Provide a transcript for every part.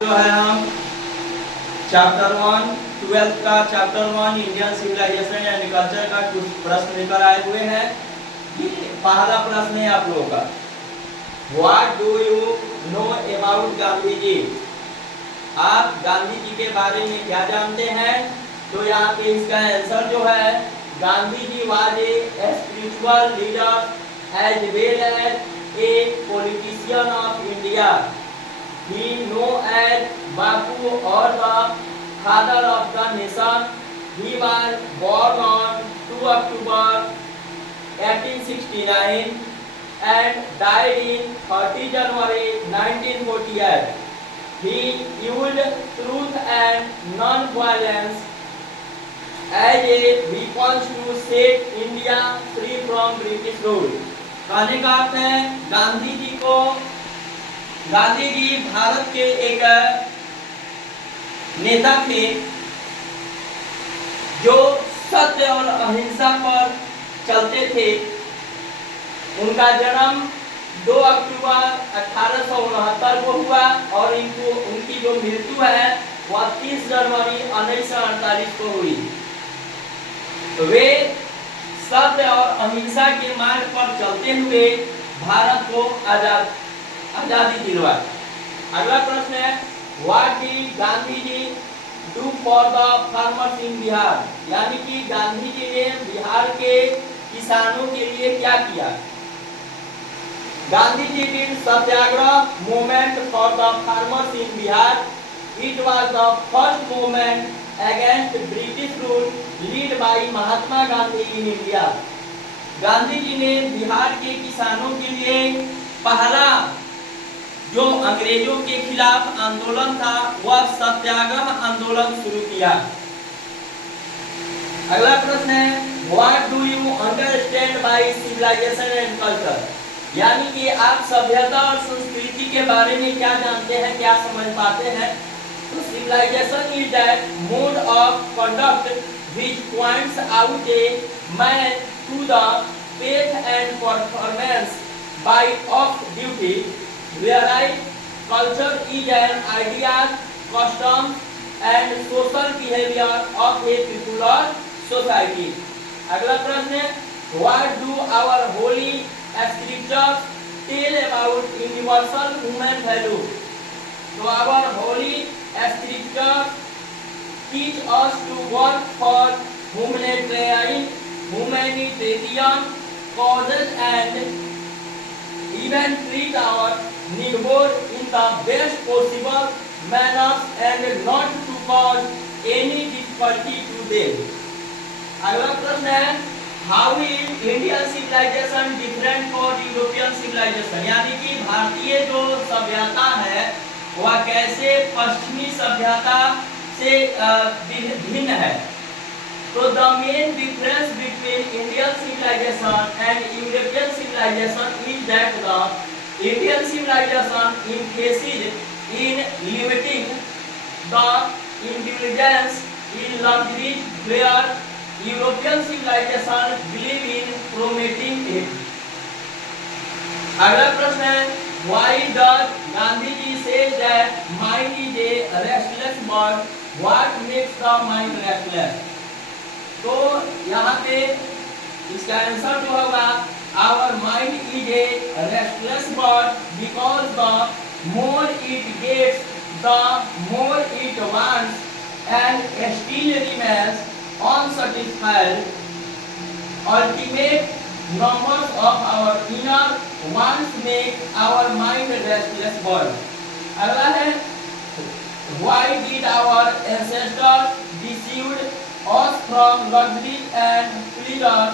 जो है हम चैप्टर 1 12th का chapter 1 Indian civilization and culture का कुछ प्रश्न लेकर आए हुए हैं। ये पहला प्रश्न है आप लोगों का, what do you know about Gandhi ji. आप गांधी जी के बारे में क्या जानते हैं? तो यहाँ पे इसका आंसर जो है, Gandhi ji was a spiritual leader as well as a politician of India. He known as Bapu or the father of the nation. He was born on 2 October 1869 and died in 30 January 1948. He used truth and non-violence as a weapon to set India free from British rule. कहने का अर्थ है, गांधी जी भारत के एक नेता थे जो सत्य और अहिंसा पर चलते थे। उनका जन्म 2 अक्टूबर 1869 को हुआ और उनकी जो मृत्यु है वह 30 जनवरी 1948 को हुई। वे सत्य और अहिंसा के मार्ग पर चलते हुए भारत को आजादी दिलवाई। अगला प्रश्न है, what did Gandhi ji do for the farmers in Bihar. यानी कि गांधी जी ने बिहार के किसानों के लिए क्या किया? Gandhi ji did satyagraha movement for the farmers in Bihar. It was the first movement against British rule lead by Mahatma Gandhi in India. Gandhi ji ने बिहार के किसानों के लिए पहला जो अंग्रेजों के खिलाफ आंदोलन था वह सत्याग्रह आंदोलन शुरू किया। अगला प्रश्न है, what do you understand by civilization and culture. यानी कि आप सभ्यता और संस्कृति के बारे में क्या जानते हैं, क्या समझ पाते हैं? तो civilization is that mode of conduct which points out a man to the faith and performance by of duty, whereas culture is an ideas, customs and social behavior of a particular society. अगला प्रश्न है, what do our holy scriptures tell about universal human value? तो our holy scriptures teach us to work for humanitarian causes and even treat our neighbor in the best possible manner and not to cause any difficulty to them. अगला प्रश्न है, how is Indian civilization different from European civilization? यानी कि भारतीय जो सभ्यता है वह कैसे पश्चिमी सभ्यता से भिन्न है? So the main difference between Indian civilization and European civilization is that the Indian civilization emphasizes in limiting the indulgence in luxury, where European civilization believe in promoting it. अगला प्रश्न है, why does Gandhi ji say that mind is a restless bird? What makes the mind restless? तो यहाँ पे इसका answer जो होगा, our mind is a restless bird because the more it gets, the more it wants and still remains unsatisfied. Ultimate numbers of our inner wants make our mind restless bird. अगला है, why did our ancestors deceived us from luxury and pleasure?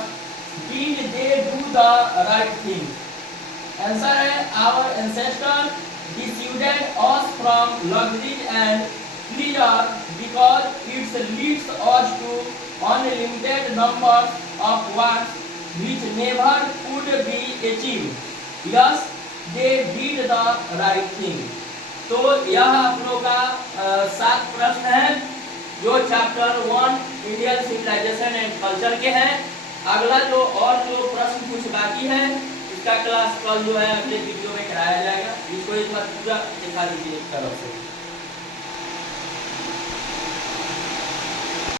Did they do the right thing? Answer है, our ancestors deceived us from luxury and pleasure because it leads us to unlimited numbers of wants which never could be achieved. Yes, they did the right thing. तो यह आप लोग का 7 प्रश्न है जो chapter 1 Indian civilization and culture के हैं। अगला जो प्रश्न कुछ बाकी है इसका क्लास कल जो है अगले वीडियो में कराया जाएगा। इसको एक बार पूरा दिखा दीजिए एक तरफ से।